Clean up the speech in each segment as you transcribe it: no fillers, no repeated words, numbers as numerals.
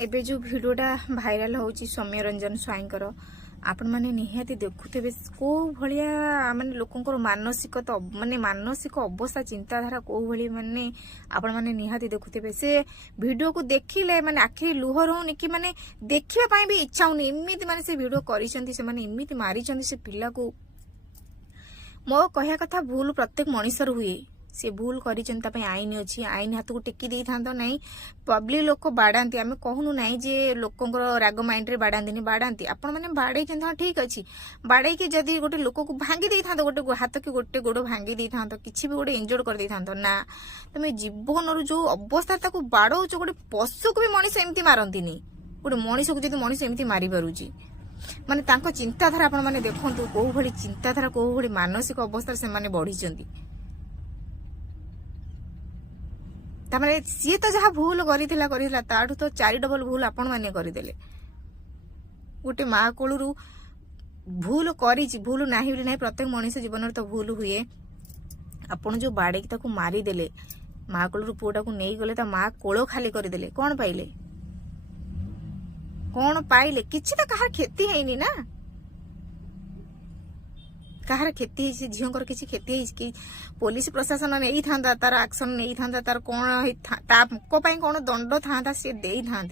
एबे जो भिडियोटा भाइराल होची सौम्य रंजन स्वाईंकर आपण माने निहाती देखुथिबे को भलिया माने लोकंकर मानसिकता माने मानसिक अवस्था चिंताधारा को भली माने आपण माने निहाती देखुथिबे से वीडियो को देखिले माने आखिरी लुहर होनी कि माने देखिबा पई भी इच्छा होनी इमिति माने से वीडियो करिसंती से माने इमिति मारिसंती से पिला को मो कहया कथा भूल प्रत्येक मनुष्यर हुए से भूल करिचंता पे आईन अच्छी आईन हाथ को टेकी दे था नहीं पब्लिक लोक बाड़ाती आम कहूनु ना जे लोकंर राग माइंड रे बाड़ाती बाड़ाती आपण मैंने बाड़े हाँ ठीक अच्छी बाड़े कि जदि गोटे लोक को भांगी दे था गोटे हाथ कि गोटे गोड़ भांगी दे था किसी भी गोटे इंजोर्ड कर दे था ना तुम जीवन जो अवस्था बाड़ौच गोटे पशु को भी मनीष एमती मारती गोटे मनीष को जब मनीष एमती मारी पारुची माने तांको चिंताधारा आपण माने देखंतु को भली चिंताधारा को भली मानसिक अवस्था से माने बढ़ीचंती तामाने सी तो जहाँ भूल करिथिला ताठू तो 4 डबल भूल आपण माने करिदेले गोटे माँ कोलू भूल करिछि भूल नाही बोली नाही प्रत्येक मनुष्य जीवन तो भूल हुए आपण जो बाड़े ताकू मारी देले माँ कोलू पुओटा को नहीं गले ता माँ कोलो खाली करिदेले कौन पाइले किछि तो कहार क्षति हैनी ना कहार क्षति झीवर किसी क्षति कि पुलिस प्रशासन नहीं था तार एक्शन नहीं था तार कौन कौन दंड था सी दे था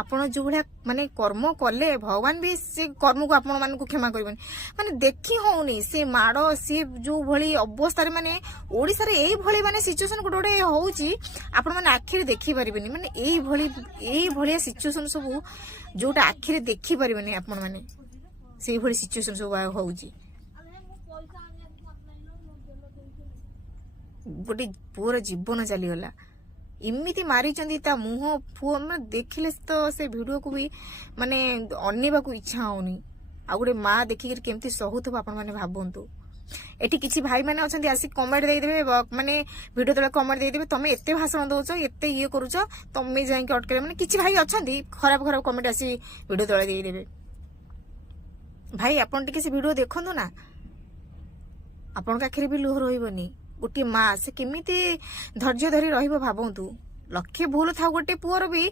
आपण जो भाया माने कर्म कले भगवान भी से कर्म को आपण मान को क्षमा करबन माने देखी होनी से माड़ सी जो भली अवस्था माने ओडिसा रे एई भली माने सिचुएशन गोटे गोटे होउची आपण माने आखिर देखि परिबनी माने एई भली सिचुएशन सब जोटा आखिर देखि परिबनी आपण माने से भली सिचुएशन सब होउची गोटे पूरा जीवन चलीगला इमिति मारिचंदी ता मुह फुओ मैं देखिले तो से वीडियो को भी माने अनेबा को इच्छा होनी आ गोटे माँ देखिक केमती सहुथबो आपण माने भाबंतु एठी किछि भाई माने अछंती आसी कमेंट दे देबे माने वीडियो तले कमेंट दे देबे तमे एते भाषण दोछो एते ये करूछो तमे जाई के अटके माने किछि भाई अछंती खराब खराब कमेंट आसी वीडियो तले दे देबे भाई आपण टिके से वीडियो देखंतु ना आपण का आखिर भी लुह रहिबनी गोटे माँ से केमिति धैर्य धरी रहिबो भाबंतु लक्ष्य भूल था गोटे पुअर भी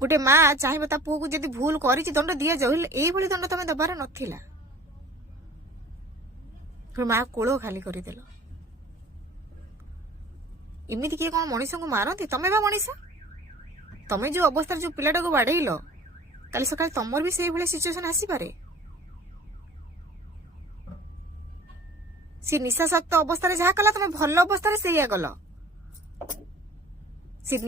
गोटे माँ चाहिए ता पुओ को जदि भूल करिछि दंड दिया जाऊ एई भली दंड तमे दबार नथिला फिर माँ कोलो खाली करिदेल इमिति किए कौन मनीष को मारती तमे बा मनीष तमे जो अवस्था जो पिलाटा को बाड़ेइल काली सकाल तमर भी सेई भली सिचुएशन आसी पारे सी निशाशक्त अवस्था जहाँ कला तुम भल अवस्था से कल सी